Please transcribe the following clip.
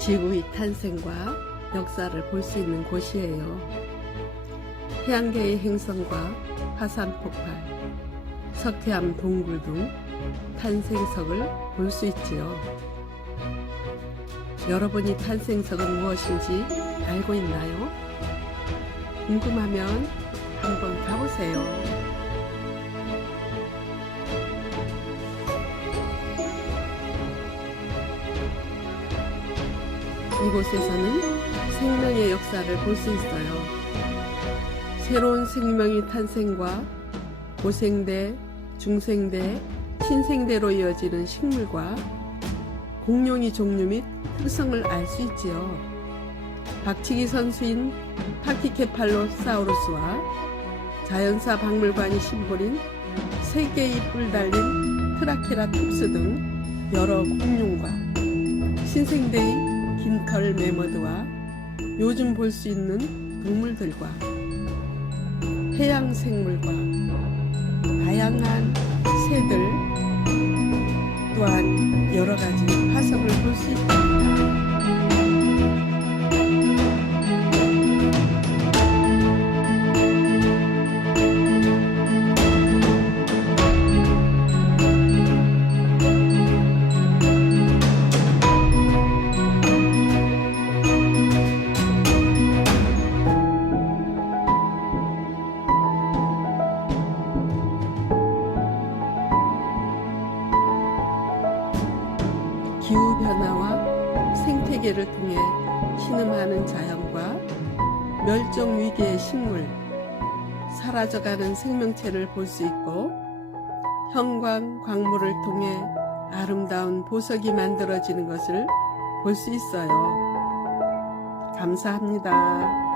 지구의 탄생과 역사를 볼 수 있는 곳이에요. 태양계의 행성과 화산 폭발, 석회암 동굴 등 탄생석을 볼 수 있지요. 여러분이 탄생석은 무엇인지 알고 있나요? 궁금하면 한번 가보세요. 이곳에서는 생명의 역사를 볼 수 있어요. 새로운 생명의 탄생과 고생대, 중생대, 신생대로 이어지는 식물과 공룡의 종류 및 특성을 알 수 있지요. 박치기 선수인 파키케팔로사우루스와 자연사 박물관이 심볼인 세 개의 뿔 달린 트라케라톱스 등 여러 공룡과 신생대의 긴털 매머드와 요즘 볼 수 있는 동물들과 해양 생물과 다양한 새들 또한 여러 가지 화석을 볼 수 있습니다. 기후 변화와 생태계를 통해 신음하는 자연과 멸종 위기의 식물, 사라져가는 생명체를 볼 수 있고 형광 광물을 통해 아름다운 보석이 만들어지는 것을 볼 수 있어요. 감사합니다.